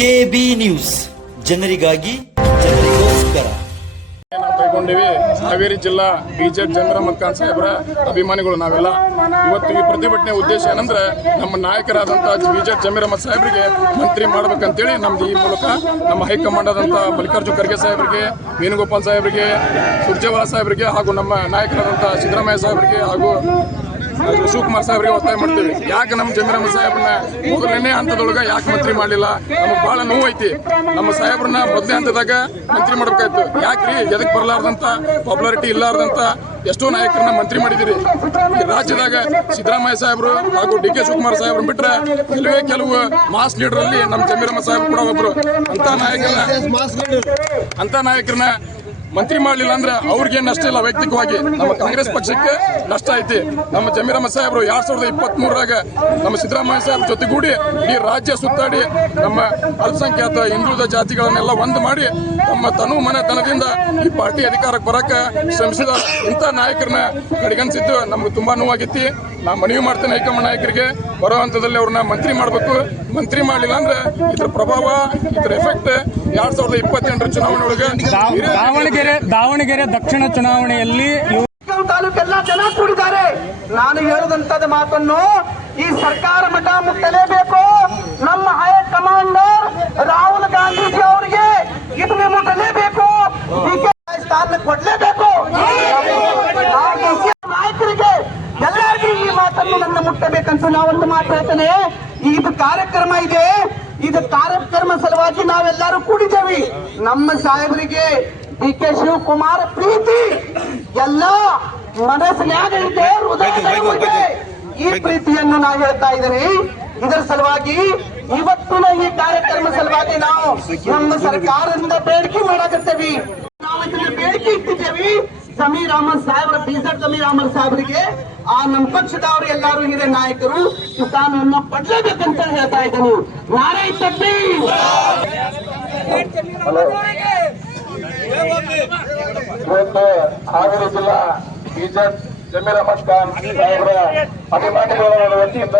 KB news ಜನರಿಗಾಗಿ ಜನರಿಗೋಸ್ಕರ. ನಾವು ಕೈಗೊಂಡಿವಿ ಹಾವೇರಿ ಜಿಲ್ಲಾ ಬಿಜೆಪಿ ಜನರ ಮತ್ಕಾನ್ ಸಾಹೇಬರ ಅಭಿಮಾನಿಗಳು ನಾವೆಲ್ಲ ಇವತ್ತು ಈ ಪ್ರತಿಭಟನೆ ಉದ್ದೇಶ ಏನಂದ್ರೆ ನಮ್ಮ ನಾಯಕರಾದಂಥ ಬಿಜೆಪಿ ಜಮೀರ್ ಅಹಮದ್ ಸಾಹೇಬರಿಗೆ ಮಂತ್ರಿ ಮಾಡ್ಬೇಕಂತೇಳಿ ನಮ್ದು ಈ ಮೂಲಕ ನಮ್ಮ ಹೈಕಮಾಂಡ್ ಆದಂಥ ಮಲ್ಲಿಕಾರ್ಜುನ್ ಖರ್ಗೆ ಸಾಹೇಬರಿಗೆ, ವೇಣುಗೋಪಾಲ್ ಸಾಹೇಬರಿಗೆ, ಸುರ್ಜೇವಾಲಾ ಸಾಹೇಬರಿಗೆ ಹಾಗೂ ನಮ್ಮ ನಾಯಕರಾದಂಥ ಸಿದ್ದರಾಮಯ್ಯ ಸಾಹೇಬರಿಗೆ ಹಾಗೂ ಶಿವಕುಮಾರ್ ಸಾಹೇಬರಿಗೆ ಒತ್ತಾಯ ಮಾಡ್ತೀವಿ. ಯಾಕೆ ನಮ್ಮ ಜಮೀರ್ ಅಹಮದ್ ಸಾಹೇಬ್ರನ್ನ ಮೊದಲನೇ ಹಂತದೊಳಗೆ ಯಾಕೆ ಮಂತ್ರಿ ಮಾಡಲಿಲ್ಲ? ನಮಗೆ ಬಹಳ ನೋವು ಐತಿ. ನಮ್ಮ ಸಾಹೇಬ್ರನ್ನ ಮೊದಲನೇ ಹಂತದಾಗ ಮಂತ್ರಿ ಮಾಡ್ಬೇಕಾಯ್ತು. ಯಾಕ್ರಿ ಎದಕ್ಕೆ ಬರಲಾರ್ದಂತ ಪಾಪ್ಯುಲಾರಿಟಿ ಇಲ್ಲಾರ್ದಂತ ಎಷ್ಟೋ ನಾಯಕರನ್ನ ಮಂತ್ರಿ ಮಾಡಿದಿರಿ. ಈ ರಾಜ್ಯದಾಗ ಸಿದ್ದರಾಮಯ್ಯ ಸಾಹೇಬರು ಹಾಗೂ ಡಿ ಕೆ ಶಿವಕುಮಾರ್ ಸಾಹೇಬ್ರು ಬಿಟ್ರೆ ಕೆಲವು ಮಾಸ್ ಲೀಡರ್ ಅಲ್ಲಿ ನಮ್ಮ ಜಮೀರ್ ಅಹಮದ್ ಸಾಹೇಬ್ ಕೂಡ ಒಬ್ರು. ಅಂತ ನಾಯಕರನ್ನ ಮಂತ್ರಿ ಮಾಡಲಿಲ್ಲ ಅಂದ್ರೆ ಅವ್ರಿಗೆ ನಷ್ಟ ಇಲ್ಲ, ವೈಯಕ್ತಿಕವಾಗಿ ನಮ್ಮ ಕಾಂಗ್ರೆಸ್ ಪಕ್ಷಕ್ಕೆ ನಷ್ಟ ಐತಿ. ನಮ್ಮ ಜಮೀರ್ ಅಹಮದ್ ಸಾಹೇಬರು 2023ರಾಗ ನಮ್ಮ ಸಿದ್ದರಾಮಯ್ಯ ಸಾಹೇಬ್ ಜೊತೆಗೂಡಿ ಈ ರಾಜ್ಯ ಸುತ್ತಾಡಿ ನಮ್ಮ ಅಲ್ಪಸಂಖ್ಯಾತ ಹಿಂದುಳಿದ ಜಾತಿಗಳನ್ನೆಲ್ಲ ಒಂದು ಮಾಡಿ ತಮ್ಮ ತನು ಮನೆತನದಿಂದ ಈ ಪಾರ್ಟಿ ಅಧಿಕಾರಕ್ಕೆ ಬರಕ್ಕೆ ಶ್ರಮಿಸಿದ ಇಂಥ ನಾಯಕರನ್ನ ಕಡೆಗಣಿಸಿದ್ದು ನಮ್ಗೆ ತುಂಬಾ ನೋವಾಗಿತ್ತು. ನಾ ಮನವಿ ಮಾಡ್ತೇನೆ ಹೈಕಮಾಂಡ್ ನಾಯಕರಿಗೆ, ಬರೋ ಹಂತದಲ್ಲಿ ಅವ್ರನ್ನ ಮಂತ್ರಿ ಮಾಡಬೇಕು. ಮಂತ್ರಿ ಮಾಡಲಿಲ್ಲ ಅಂದ್ರೆ ಇದ್ರ ಪ್ರಭಾವ, ಇದ್ರ ಎಫೆಕ್ಟ್ 2028ರ ಚುನಾವಣೆ ಒಳಗೆ ದಾವಣಗೆರೆ ದಕ್ಷಿಣ ಚುನಾವಣೆಯಲ್ಲಿ ತಾಲೂಕೆಲ್ಲ ಜನ ಕೂಡಿದ್ದಾರೆ. ನಾನು ಹೇಳಿದಂತದ ಮಾತನ್ನು ಈ ಸರ್ಕಾರ ಮಠ ಮುಟ್ಟಲೇಬೇಕು. ನಮ್ಮ ಹೈಕಮಾಂಡರ್ ರಾಹುಲ್ ಗಾಂಧೀಜಿ ಅವರಿಗೆ ಇದು ಮುಟ್ಟಲೇಬೇಕು, ಸ್ಥಾನ ಕೊಡ್ಲೇಬೇಕು. ನಾಯಕರಿಗೆ ಎಲ್ಲರಿಗೂ ಈ ಮಾತನ್ನು ನನ್ನ ಮುಟ್ಟಬೇಕಂತ ನಾವೊಂದು ಮಾತು ಹೇಳ್ತೇನೆ. ಇದು ಕಾರ್ಯಕ್ರಮ ಇದೆ, ಇದು ಕಾರ್ಯಕ್ರಮ ಸಲುವಾಗಿ ನಾವೆಲ್ಲರೂ ಕೂಡಿದ್ದೇವೆ. ನಮ್ಮ ಸಾಹೇಬರಿಗೆ ಡಿ ಕೆ ಶಿವಕುಮಾರ್ ಪ್ರೀತಿ ಎಲ್ಲ ಮನಸ್ಸಿನಾಗ ಇದೆ, ಹೃದಯದಲ್ಲಿ ಈ ಪ್ರೀತಿಯನ್ನು ನಾವು ಹೇಳ್ತಾ ಇದ್ದೀವಿ. ಇದರ ಸಲುವಾಗಿ ಇವತ್ತಿನ ಈ ಕಾರ್ಯಕ್ರಮ ಸಲುವಾಗಿ ನಾವು ನಮ್ಮ ಸರ್ಕಾರದಿಂದ ಬೇಡಿಕೆ ಮಾಡಾಕತ್ತೇವೆ. ನಾವು ಇದನ್ನ ಬೇಡಿಕೆ ಇಟ್ಟಿದ್ದೇವೆ ಜಮೀರ್ ಅಹಮದ್ ಸಾಹೇಬ್ರ, ಬಿಜೆಪಿ ಜಮೀರ್ ಅಹಮದ್ ಸಾಹೇಬ್ರಿಗೆ, ಆ ನಮ್ಮ ಪಕ್ಷದವರು ಎಲ್ಲರೂ ಹಿರಿಯ ನಾಯಕರು ಸ್ಥಾನವನ್ನು ಪಡ್ಲೇಬೇಕಂತ ಹೇಳ್ತಾ ಇದ್ದೀನಿ. ನಾರೇ ತಕ್ಬೀರ್. ಇವತ್ತು ಹಾವೇರಿ ಜಿಲ್ಲಾ ಬಿಜೆಪಿ ಜಮೀರ್ ಅಹಮದ್ ಖಾನ್ ಸಾಹೇಬ್ರ ಅಭಿಮಾನಿಗಳ ವತಿಯಿಂದ